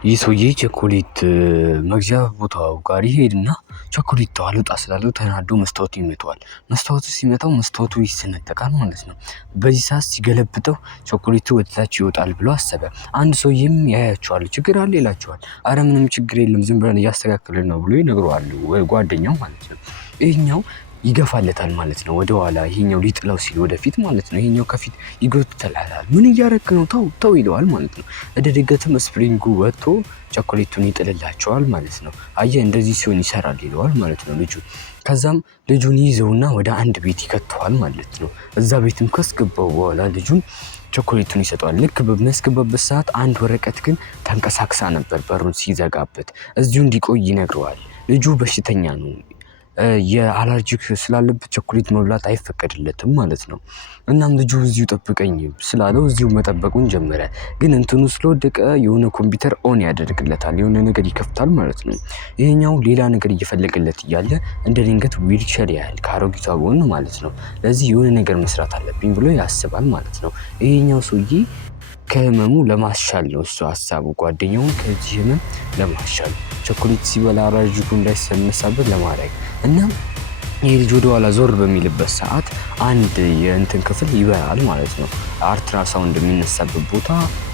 ይህ ሰውዬ ቸኮሌት መግዣ ቦታው ጋር ይሄድና ቸኮሌት አልወጣ ስላለው ተናዶ መስታወት ይመታዋል። መስታወቱ ሲመታው መስታወቱ ይሰነጠቃል ማለት ነው። በዚህ ሰዓት ሲገለብጠው ቸኮሌቱ ወደ ታች ይወጣል ብሎ አሰበ። አንድ ሰውዬም ያያቸዋል። ችግር አለ ይላቸዋል። አረ ምንም ችግር የለም ዝም ብለን እያስተካከልን ነው ብሎ ይነግረዋል ጓደኛው ማለት ነው። ይሄኛው ይገፋለታል ማለት ነው ወደኋላ። ይሄኛው ሊጥለው ሲል ወደፊት ማለት ነው። ይሄኛው ከፊት ይጎትተላል። ምን እያረክ ነው? ተው ተው ይለዋል ማለት ነው። ድንገትም ስፕሪንጉ ወጥቶ ቸኮሌቱን ይጥልላቸዋል ማለት ነው። አየህ እንደዚህ ሲሆን ይሰራል ይለዋል ማለት ነው ልጁ። ከዛም ልጁን ይዘውና ወደ አንድ ቤት ይከተዋል ማለት ነው። እዛ ቤትም ካስገባው በኋላ ልጁን ቸኮሌቱን ይሰጠዋል። ልክ በሚያስገባበት ሰዓት አንድ ወረቀት ግን ተንቀሳቅሳ ነበር በሩን ሲዘጋበት። እዚሁ እንዲቆይ ይነግረዋል። ልጁ በሽተኛ ነው። የአለርጂክ ስላለበት ቸኮሌት መብላት አይፈቀድለትም ማለት ነው። እናም ልጁ እዚሁ ጠብቀኝ ስላለው እዚሁ መጠበቁን ጀመረ። ግን እንትኑ ስለወደቀ የሆነ ኮምፒውተር ኦን ያደርግለታል። የሆነ ነገር ይከፍታል ማለት ነው። ይሄኛው ሌላ ነገር እየፈለገለት እያለ እንደ ድንገት ዊልቸር ያህል ከአሮጊቷ ጎን ማለት ነው። ለዚህ የሆነ ነገር መስራት አለብኝ ብሎ ያስባል ማለት ነው። ይሄኛው ሰውዬ ከህመሙ ለማሻል ነው እሱ ሀሳቡ። ጓደኛውን ከዚህ ህመም ለማሻል ቸኮሌት ሲበላ አለርጂኩ እንዳይነሳበት ለማድረግ እና ይሄ ልጅ ወደ ኋላ ዞር በሚልበት ሰዓት አንድ የእንትን ክፍል ይበራል ማለት ነው። አልትራሳውንድ የሚነሳበት ቦታ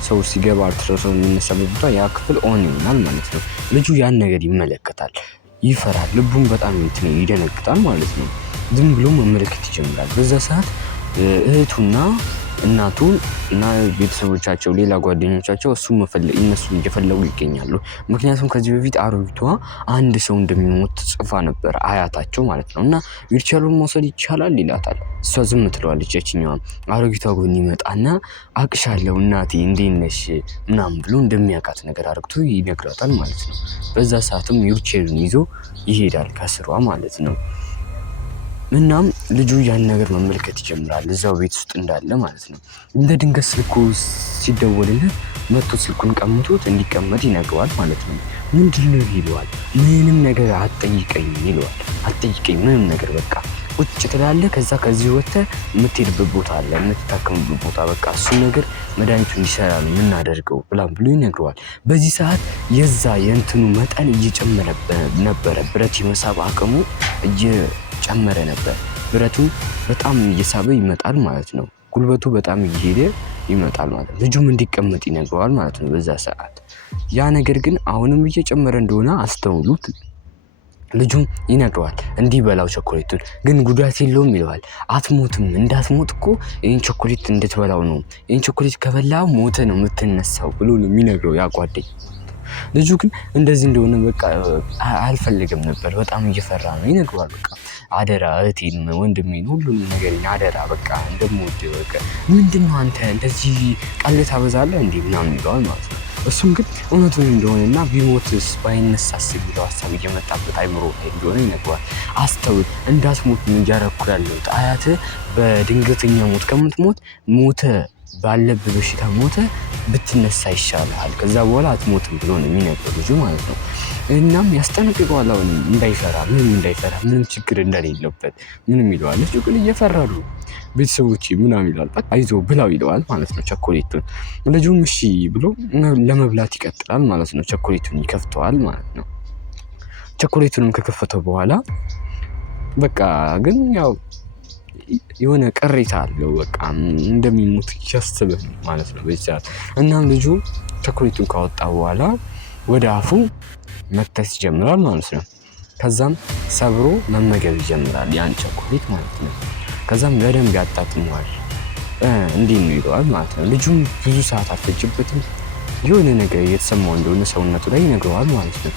ሰው ሲገባ አልትራሳውንድ የሚነሳበት ቦታ ያ ክፍል ኦን ይሆናል ማለት ነው። ልጁ ያን ነገር ይመለከታል። ይፈራል። ልቡን በጣም ይደነግጣል ማለት ነው። ዝም ብሎ መመልከት ይጀምራል። በዛ ሰዓት እህቱና እናቱ እና ቤተሰቦቻቸው ሌላ ጓደኞቻቸው እነሱን እየፈለጉ ይገኛሉ። ምክንያቱም ከዚህ በፊት አሮጊቷ አንድ ሰው እንደሚሞት ጽፋ ነበር አያታቸው ማለት ነው። እና ዊልቸሩን መውሰድ ይቻላል ይላታል። እሷ ዝም ትለዋለች። ያችኛዋ አሮጊቷ ጎን ይመጣና አቅሻለሁ እናቴ እንዴት ነሽ ምናምን ብሎ እንደሚያውቃት ነገር አድርግቶ ይነግራታል ማለት ነው። በዛ ሰዓትም ዊልቸሩን ይዞ ይሄዳል ከስሯ ማለት ነው። እናም ልጁ ያን ነገር መመልከት ይጀምራል እዛው ቤት ውስጥ እንዳለ ማለት ነው። እንደ ድንገት ስልኩ ሲደወልለት መጥቶ ስልኩን ቀምቶት እንዲቀመጥ ይነግረዋል ማለት ነው። ምንድነው ይለዋል። ምንም ነገር አትጠይቀኝ ይለዋል። አትጠይቀኝ ምንም ነገር በቃ ቁጭ ትላለህ። ከዚህ ወጥተህ የምትሄድበት ቦታ አለ የምትታከምበት ቦታ በቃ እሱን ነገር መድኃኒቱ እንዲሰራ ነው የምናደርገው ብሎ ይነግረዋል። በዚህ ሰዓት የዛ የእንትኑ መጠን እየጨመረ ነበረ። ብረት የመሳብ አቅሙ ጨመረ ነበር። ብረቱ በጣም እየሳበ ይመጣል ማለት ነው። ጉልበቱ በጣም እየሄደ ይመጣል ማለት ነው። ልጁም እንዲቀመጥ ይነግረዋል ማለት ነው። በዛ ሰዓት ያ ነገር ግን አሁንም እየጨመረ እንደሆነ አስተውሉት። ልጁም ይነግረዋል እንዲበላው ቸኮሌቱን ግን ጉዳት የለውም ይለዋል። አትሞትም እንዳትሞት እኮ ይህን ቸኮሌት እንድትበላው ነው። ይህን ቸኮሌት ከበላው ሞተ ነው የምትነሳው ብሎ ነው የሚነግረው ያ ጓደኛ። ልጁ ግን እንደዚህ እንደሆነ በቃ አልፈልግም ነበር። በጣም እየፈራ ነው። ይነግረዋል በቃ አደራ እህቴን ወንድሜን ሁሉንም ነገሬን አደራ በቃ እንደምወድ በቃ ምንድነው አንተ እንደዚህ ቀልድ ታበዛለህ እንዴ ምናምን ይለዋል ማለት ነው። እሱም ግን እውነቱን እንደሆነና ቢሞትስ ባይነሳስ የሚለው ሀሳብ እየመጣበት አይምሮ ላይ እንደሆነ ይነግረዋል። አስተውል እንዳትሞት ነው እያደረኩ ያለሁት። አያትህ በድንገተኛ ሞት ከምትሞት ሞተ ባለብህ በሽታ ሞተ ብትነሳ ይሻልሃል። ከዛ በኋላ አትሞትም ብሎ ነው የሚነግረው ልጁ ማለት ነው። እናም ያስጠነቅቀዋል አሁን ምንም ችግር እንደሌለበት ምንም ይለዋል። ልጁ ግን እየፈራ ነው። ቤተሰቦቼ ምናምን ይለዋል። በቃ አይዞህ ብላው ይለዋል ማለት ነው ቸኮሌቱን። ልጁም እሺ ብሎ ለመብላት ይቀጥላል ማለት ነው። ቸኮሌቱን ይከፍተዋል ማለት ነው። ቸኮሌቱንም ከከፈተው በኋላ በቃ ግን ያው የሆነ ቅሬታ አለው። በቃ እንደሚሞት እያሰበ ማለት ነው በዚህ ሰዓት። እናም ልጁ ቸኮሌቱን ካወጣ በኋላ ወደ አፉ መክተት ይጀምራል ማለት ነው። ከዛም ሰብሮ መመገብ ይጀምራል ያን ቸኮሌት ማለት ነው። ከዛም በደንብ ያጣጥመዋል። እንዲህ ነው ይለዋል ማለት ነው። ልጁም ብዙ ሰዓት አልፈጀበትም። የሆነ ነገር እየተሰማው እንደሆነ ሰውነቱ ላይ ይነግረዋል ማለት ነው።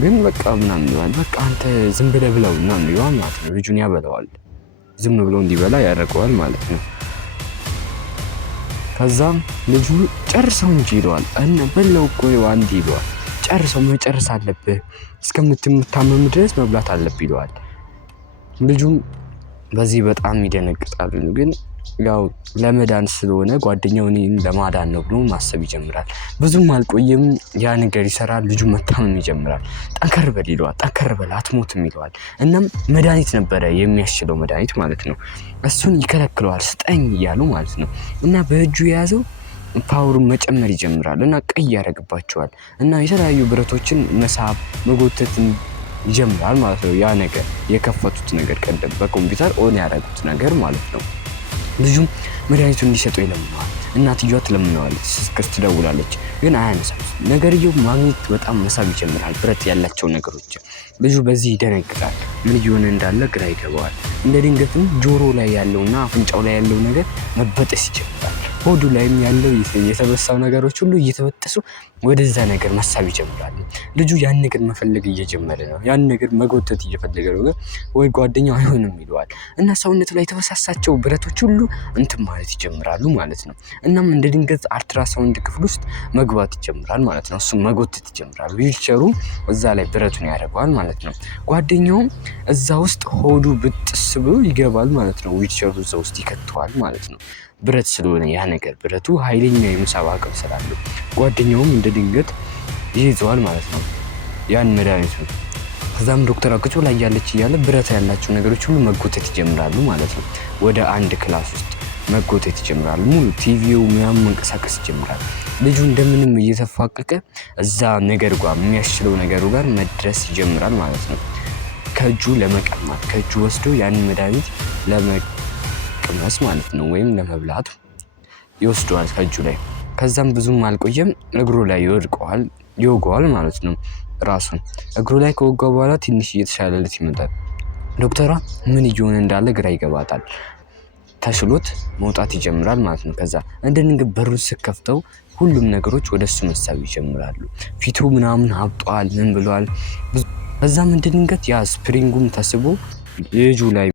ግን በቃ ምናምን ይለዋል። በቃ አንተ ዝም ብለህ ብለው ምናምን ይለዋል ማለት ነው። ልጁን ያበለዋል። ዝም ብሎ እንዲበላ ያደርገዋል ማለት ነው። ከዛም ልጁ ጨርሰው እንጂ ይለዋል። በላው እኮ አንዴ ይለዋል። ጨርሰው መጨረስ አለብህ እስከምትታመም ድረስ መብላት አለብህ ይለዋል። ልጁም በዚህ በጣም ይደነግጣል። ግን ያው ለመዳን ስለሆነ ጓደኛው እኔን ለማዳን ነው ብሎ ማሰብ ይጀምራል። ብዙም አልቆየም ያ ነገር ይሰራል። ልጁ መታመም ይጀምራል። ጠንከር በል ይለዋል። ጠንከር በል አትሞትም ይለዋል። እናም መድኃኒት ነበረ የሚያስችለው መድኃኒት ማለት ነው። እሱን ይከለክለዋል። ስጠኝ እያሉ ማለት ነው። እና በእጁ የያዘው ፓወሩን መጨመር ይጀምራል እና ቀይ ያደርግባቸዋል እና የተለያዩ ብረቶችን መሳብ መጎተት ይጀምራል ማለት ነው። ያ ነገር የከፈቱት ነገር ቀደም በኮምፒውተር ኦን ያደረጉት ነገር ማለት ነው። ልጁም መድኃኒቱን እንዲሰጠው ይለምነዋል። እናትየዋ ትለምነዋለች፣ ስልክ ትደውላለች፣ ግን አያነሳም። ነገርየው ማግኘት በጣም መሳብ ይጀምራል፣ ብረት ያላቸው ነገሮች። ልጁ በዚህ ይደነግጣል፣ ምን እየሆነ እንዳለ ግራ ይገባዋል። እንደ ድንገትም ጆሮ ላይ ያለውና አፍንጫው ላይ ያለው ነገር መበጠስ ይጀምራል። ሆዱ ላይም ያለው የተበሳው ነገሮች ሁሉ እየተበጠሱ ወደዛ ነገር መሳብ ይጀምራሉ። ልጁ ያን ነገር መፈለግ እየጀመረ ነው። ያን ነገር መጎተት እየፈለገ ነው። ወይ ጓደኛው አይሆንም ይለዋል እና ሰውነቱ ላይ የተበሳሳቸው ብረቶች ሁሉ እንትን ማለት ይጀምራሉ ማለት ነው። እናም እንደ ድንገት አልትራሳውንድ ክፍል ውስጥ መግባት ይጀምራል ማለት ነው። እሱም መጎተት ይጀምራል። ዊልቸሩ እዛ ላይ ብረቱን ያደርገዋል ማለት ነው። ጓደኛውም እዛ ውስጥ ሆዱ ብጥስ ብሎ ይገባል ማለት ነው። ዊልቸሩ እዛ ውስጥ ይከተዋል ማለት ነው። ብረት ስለሆነ ያ ነገር ብረቱ ኃይለኛ የመሳብ አቅም ስላለው ጓደኛውም እንደ ድንገት ይይዘዋል ማለት ነው ያን መድኃኒቱን። ከዛም ዶክተር ቁጭ ብላ እያለች እያለ ብረት ያላቸው ነገሮች ሁሉ መጎተት ይጀምራሉ ማለት ነው። ወደ አንድ ክላስ ውስጥ መጎተት ይጀምራሉ። ሙሉ ቲቪው ምናምን መንቀሳቀስ ይጀምራል። ልጁ እንደምንም እየተፋቀቀ እዛ ነገር ጋር የሚያስችለው ነገሩ ጋር መድረስ ይጀምራል ማለት ነው። ከእጁ ለመቀማት ከእጁ ወስዶ ያንን መድኃኒት ለመቅመስ ማለት ነው፣ ወይም ለመብላት ይወስደዋል ከእጁ ላይ። ከዛም ብዙም አልቆየም እግሩ ላይ ይወገዋል ማለት ነው። ራሱን እግሩ ላይ ከወጋው በኋላ ትንሽ እየተሻለለት ይመጣል። ዶክተሯ ምን እየሆነ እንዳለ ግራ ይገባታል። ተሽሎት መውጣት ይጀምራል ማለት ነው። ከዛ እንደ ድንገት በሩን ስከፍተው ሁሉም ነገሮች ወደሱ መሳብ ይጀምራሉ። ፊቱ ምናምን አብጧል፣ ምን ብሏል። ከዛም እንደ ድንገት ያ ስፕሪንጉም ተስቦ ልጁ ላይ